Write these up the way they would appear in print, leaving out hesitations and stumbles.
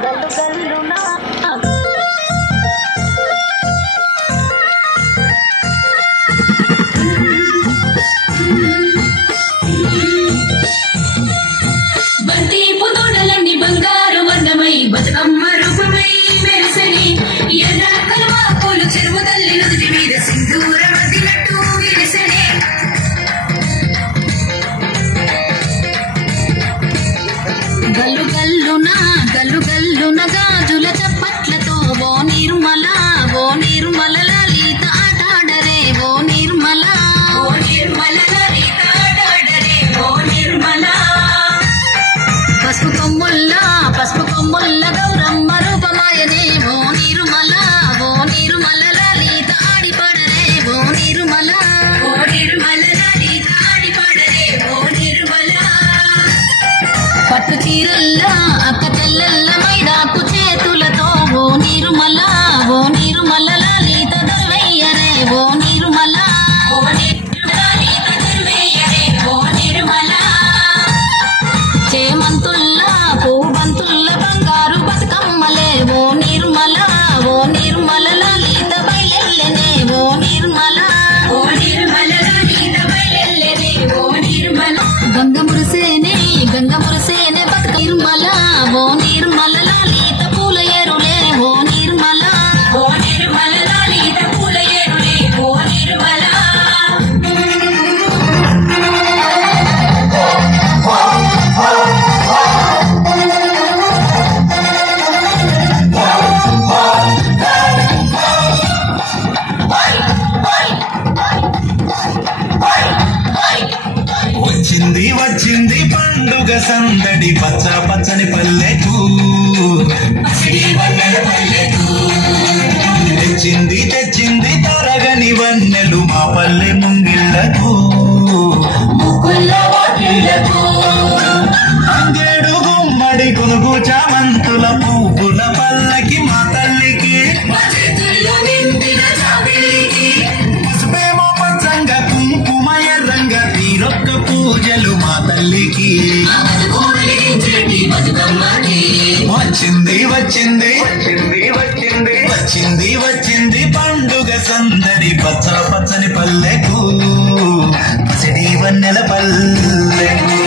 గల్లు గల్లునా బంతి పుదోడలన్నీ బంగారు వర్ణమై బతుకమ్మ రూపమై మెరిసని ఎర్ర కలువాకులు చెరువు తల్లి నుదుటి మీద సింధూర వదినట్టు విరిసని గల్లు గల్లున గాజుల చప్పట్లతో ఓ నిర్మల లలిత ఆటాడరే ఓ నిర్మల లలిత ఆటాడరే ఓ నిర్మల పసుపు కొమ్ముల్ల గౌరమ్మ రూపమాయనే ఓ నిర్మల లలిత ఆడిపడరే ఓ నిర్మల లలిత ఆడిపడరే ఓ నిర్మల పట్టు చీరల్లా అక్క చెల్లెల్ల మైదాకు చేతులతో ఓ నిర్మల లలిత దర్వయ్యరే ఓ నిర్మల లలిత దర్వయ్యరే ఓ నిర్మల చేమంతుల్లా పూబంతుల్ల బంగారు బతుకమ్మలే ఓ నిర్మల లలిత బయలెల్లెనే ఓ నిర్మల లలిత బయలెల్లెనే ఓ నిర్మల గంగ మురిసేనే బతుక నిర్మల ఓ నిర్మల లలిత పూల ఎరులే ఓ నిర్మల లలిత పూల ఎరులే ఓ నిర్మల వచ్చింది పండుగ సందడి పచ్చని పల్లెకు తెచ్చింది తరగని వన్నెలు మా పల్లె ముంగిళ్లకు అంగేడు గుమ్మడి గునుగు చామంతుల పువ్వుల పల్లకి మా తల్లికి పసుపేమో పచ్చంగా కుంకుమ ఎర్రంగా తీరొక్క పూజలు మా తల్లికి వచ్చింది పండుగ సందడి పచ్చని పల్లెకు పసిడి వన్నెల పల్లెకు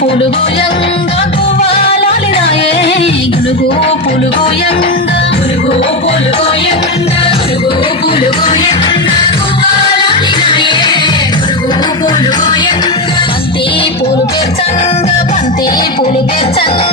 పులుగోయంగా పువ్వాలాలినాయే పులుగోయంగా బంతి పూలు పేర్చంగా